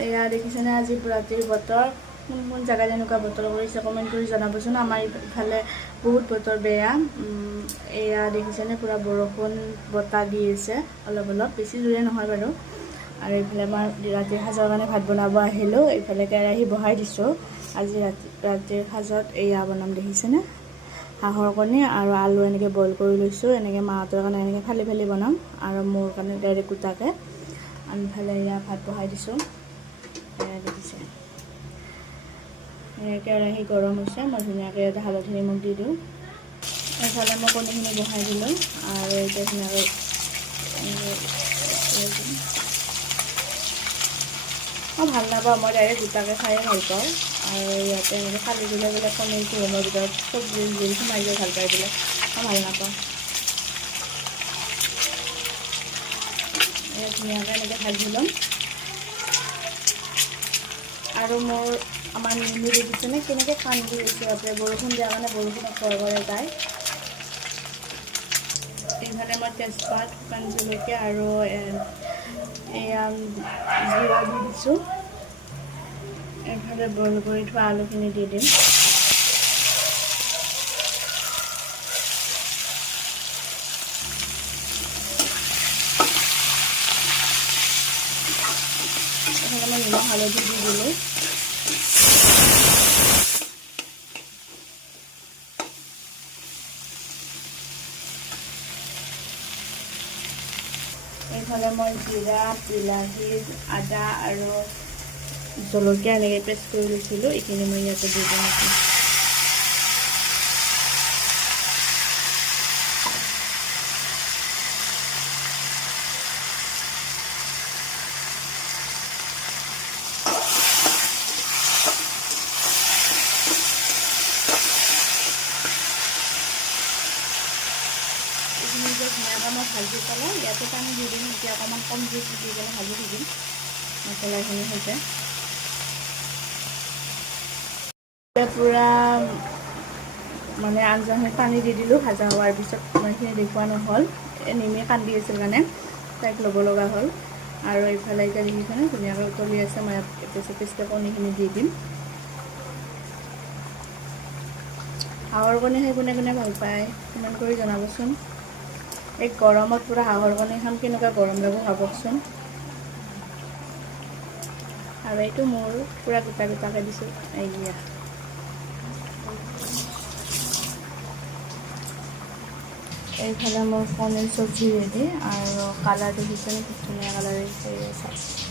এয়া দেখিছেনে আজি ৰাতিৰ বতৰ কোন কোন জায়গা যেনেকুৱা বতৰ কৰিছে কমেণ্ট কৰি জনাবচোন আমাৰ ইফালে বহুত বতৰ বেয়া এয়া দেখিছেনে পুৰা বৰষুণ বতাহ দি আছে অলপ অলপ বেছি জোৰে নহয় বাৰু আৰু এইফালে মই ৰাতিৰ সাজৰ কাৰণে ভাত বনাব আহিলোঁ এইফালে কেৰাহী বহাই দিছোঁ আজি ৰাতিৰ সাজত এয়া বনাম দেখিছেনে হাঁহৰ কণী আৰু আলু এনেকৈ বইল কৰি লৈছোঁ এনেকৈ মাহঁতৰ কাৰণে এনেকৈ ফালি ফালি বনাম আৰু মোৰ কাৰণে ডাইৰেক্ট গোটাকৈ আনফালে এয়া ভাত বহাই দিছোঁ এয়া দেখিছে কেৰাহী গৰম হৈছে মই ধুনীয়াকৈ ইয়াতে হালধি নিমখ দি দিওঁ এইফালে মই কণীখিনি বহাই দিলোঁ আৰু এতিয়া ধুনীয়াকৈ মই ভাল নাপাওঁ মই ডাইৰেক্ট গোটাকৈ খায়ে ভাল পাওঁ আৰু ইয়াতে এনেকৈ ফালি দিলে বোলে কণীৰ কুহুমৰ ভিতৰত চব্জি যদি সোমাই যায় ভাল পাই বোলে মই ভাল নাপাওঁ ধুনীয়াকৈ এনেকৈ ভাজি ল'ম আৰু আমাৰ নেমু দেখিছেনে কেনেকৈ কান্দি হৈছে বাপৰে বৰষুণ দিয়াৰ কাৰণে বৰষুণত ভয় কৰে যায় এইফালে মই তেজপাত শুকান জলকীয়া আৰু এয়া জিৰা দি দিছোঁ এইফালে বইল কৰি থোৱা আলুখিনি দি দিম এইফালে মই নিমখ হালধি দি দিলোঁ এইফালে মই জিৰা বিলাহী আদা আৰু জলকীয়া এনেকৈ পেষ্ট কৰি লৈছিলোঁ এইখিনি মই ইয়াতে দি দিম ধুনীয়াকৈ মই ভাজি পেলাই ইয়াতে পানী দি দিম এতিয়া অকণমান কম জুইত দি পেলাই ভাজি থাকিম মছলাখিনি হৈছে পূৰা মানে আঞ্জাখিনি পানী দি দিলোঁ ভাজা হোৱাৰ পিছত ইমানখিনি দেখুওৱা নহ'ল নেমে কান্দি আছিল কাৰণে তাইক ল'ব লগা হ'ল আৰু এইফালে এতিয়া দেখিছেনে ধুনীয়াকৈ উতলি আছে মই পিছে কণীখিনি দি দিম হাঁহৰ কণী সেই কোনে কোনে ভাল পায় কমেণ্ট কৰি জনাবচোন এই গৰমত পুৰা হাঁহৰ কণী খাম কেনেকুৱা গৰম লাগিব ভাবকচোন আৰু এইটো মোৰ পুৰা গোটা গোটাকৈ দিছোঁ এইয়া এইফালে মোৰ কণীৰ চব্জি ৰেডি আৰু কালাৰ দেখিছেনে খুব ধুনীয়া কালাৰ আহিছে